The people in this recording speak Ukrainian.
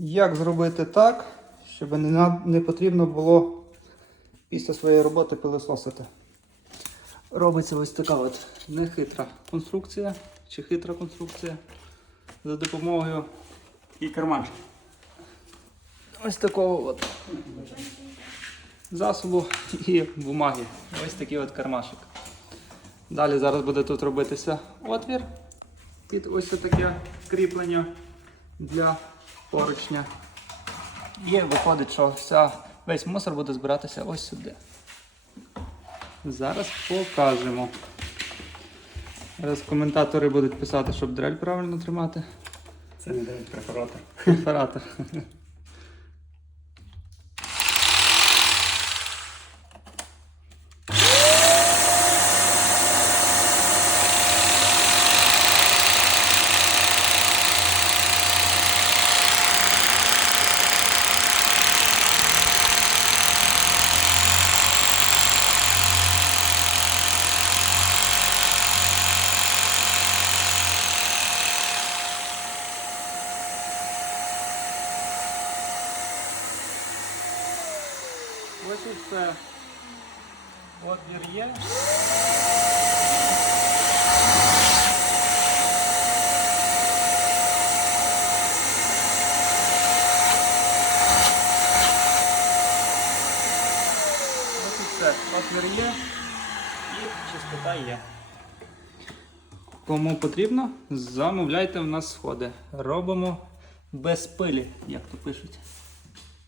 Як зробити так, щоб не, не потрібно було після своєї роботи пилососити? Робиться ось така от нехитра конструкція чи хитра конструкція за допомогою І карманчик. ось такого от засобу і бумаги. Ось такий от кармашик. Далі зараз буде тут робитися отвір під ось таке кріплення для поручня. І виходить, що вся, весь мусор буде збиратися ось сюди. Зараз покажемо. Зараз коментатори будуть писати, щоб дрель правильно тримати. Це не дають перфоратор. Перфоратор. Ось і все. Отвір є. Ось і все. Отвір є і чистота є. Кому потрібно, замовляйте в нас сходи. Робимо без пилі, як то пишуть.